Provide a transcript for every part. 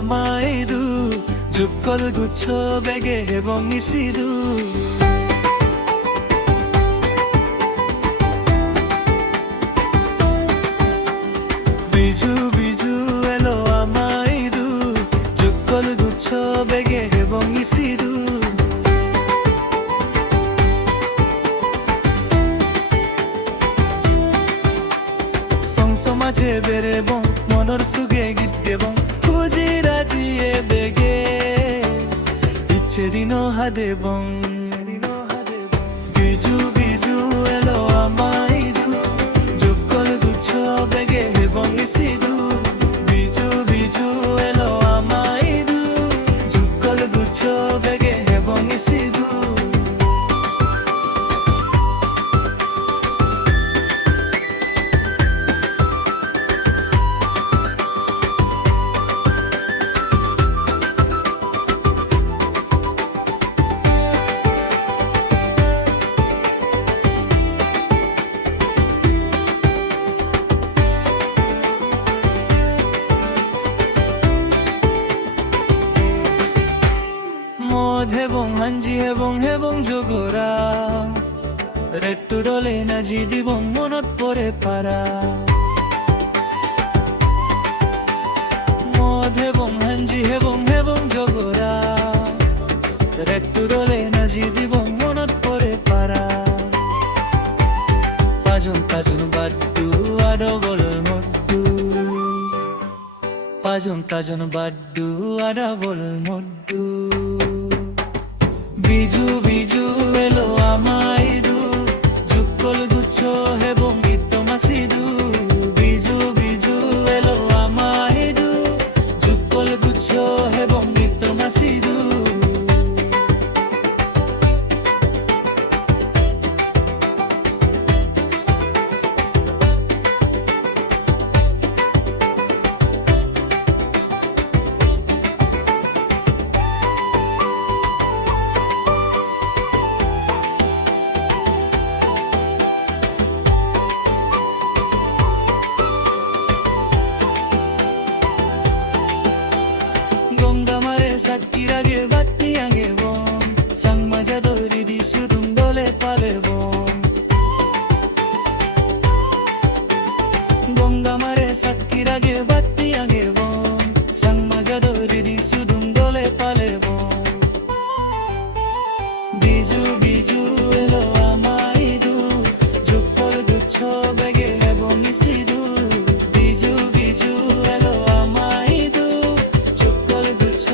আমাইৰু যুগল গুচ্ছ বেগে এবং ইসিৰু বিজু বিজু এলো আমাইৰু যুগল গুচ্ছ বেগে এবং ইসিৰু সমাজে বেরেবং মনৰ সুগে গীত দেবং খুঁজি রাজিয়ে বেগে ইচ্ছে দিন হাদেবং বিজু বিজু এলো আমাইৰু যুগল গুচ্ছ বেগে এবং ইসিৰু বিজু বিজু এলো আমাইৰু যুগল গুচ্ছ বেগে এবং ইসিৰু হেবং হাঞ্জি হেবং জগরা রেট্টু ডলে নাজি দিবং মনত পরে পারা মদ হেবং হাঞ্জি হেবং জগরা রেট্টু ডলে নাজি দিবং মনত পরে পারা পাজন তাজন বাড্ডু আরো বল মড্ডু পাজন তাজন বাড্ডু আরা বল মড্ডু বিজু বিজু এলো আমাইৰু যুগল গুচ্ছ হেবং গীত মাসিদু বিজু বিজু এলো আমাইৰু যুগল গুচ্ছ হেবং গীত মাসিদু সাকিরাগে বাতি আগে বম সাং মাজা দরি দি সুদুম দলে পালে বম গঙ্গা মারে সাকিরাগে বাতি আগে বম সাং মাজা দরি দি সুদুম দলে পালে বম বিজু বিজু এলো আমাইৰু যুগল গুচ্ছ বেগে এবং ইসিৰু বিজু বিজু এলো আমাইৰু যুগল গুচ্ছ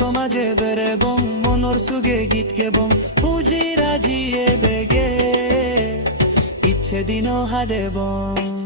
সমাজে বেরেবং মনৰ সুগে গীত গেবং পুঁজি রাজিয়ে বেগে ইচ্ছে দিন হাদেবং